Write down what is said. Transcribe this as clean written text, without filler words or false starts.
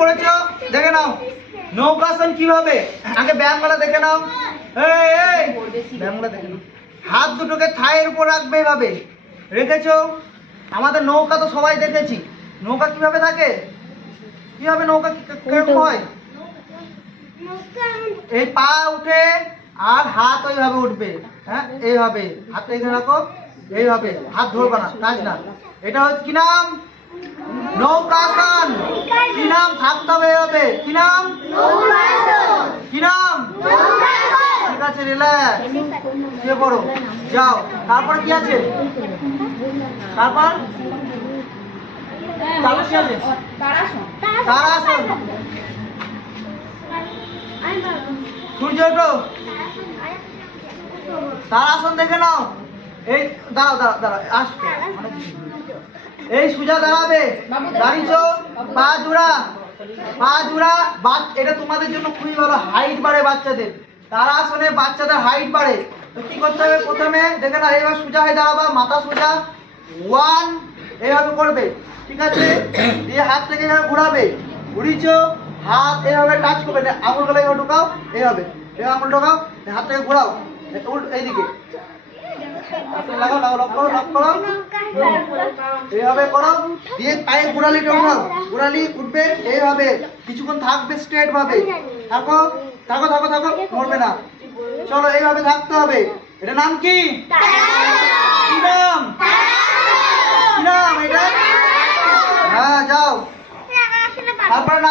পড়েছো দেখে নাও নৌকাসন কিভাবে আগে ব্যায়ামগুলো দেখে নাও। এই ব্যায়ামগুলো দেখে নাও। হাত দুটোকে থায়ের উপর রাখবে এভাবে রেখেছো। আমাদের নৌকা তো সবাই দেখেছি, নৌকা কিভাবে থাকে, কিভাবে নৌকা কিরকম হয়, এই পা উঠে আর হাত ওইভাবে উঠবে। হ্যাঁ এইভাবে হাত এখানে রাখো, এইভাবে হাত ধরবে না, কাজ না। এটা হচ্ছে কি নাম, নৌকাসন। কি নাম, থাকতে হবে এইভাবে, কি নাম, কি নাম, ঠিক আছে রিল্যাক্স, শুয়ে পড়ো যাও। তারপর কি আছে, তারপর কি আছে, তারাসন। সূর্য ওঠো, তারাসন দেখে নাও। এই দাঁড়াও দাঁড়াও দাঁড়াও, আসবে এই সোজা দাঁড়াবে, দাঁড়িয়েছো, পা জোড়া, পা জোড়া। এটা তোমাদের জন্য খুবই ভালো, হাইট বাড়ে বাচ্চাদের। তারাসনে বাচ্চাদের হাইট বাড়ে। তো কি করতে হবে, প্রথমে দেখে না এইভাবে সোজা হয়ে দাঁড়াবা, মাথা সোজা, 1 এইভাবে করবে, ঠিক আছে। দিয়ে হাত থেকে এভাবে ঘোরাবে, ঘুরিয়েছো, হাত এইভাবে টাচ করবে, আঙুলগুলো এইভাবে ঢোকাও, এইভাবে এইভাবে আঙুল ঢোকাও, হাত থেকে ঘোরাও এইদিকে, লাগাও লাগাও, লক করো লক করো, এইভাবে করো। দিয়ে পায়ে গোড়ালিটা উঠাও, গোড়ালি উঠবে এইভাবে, কিছুক্ষণ থাকবে স্ট্রেট ভাবে, থাকো থাকো থাকো থাকো, নড়বে না। চলো এইভাবে থাকতে হবে। এটা নাম কি, কি নাম, কি নাম এটা, হ্যাঁ যাও। তারপরে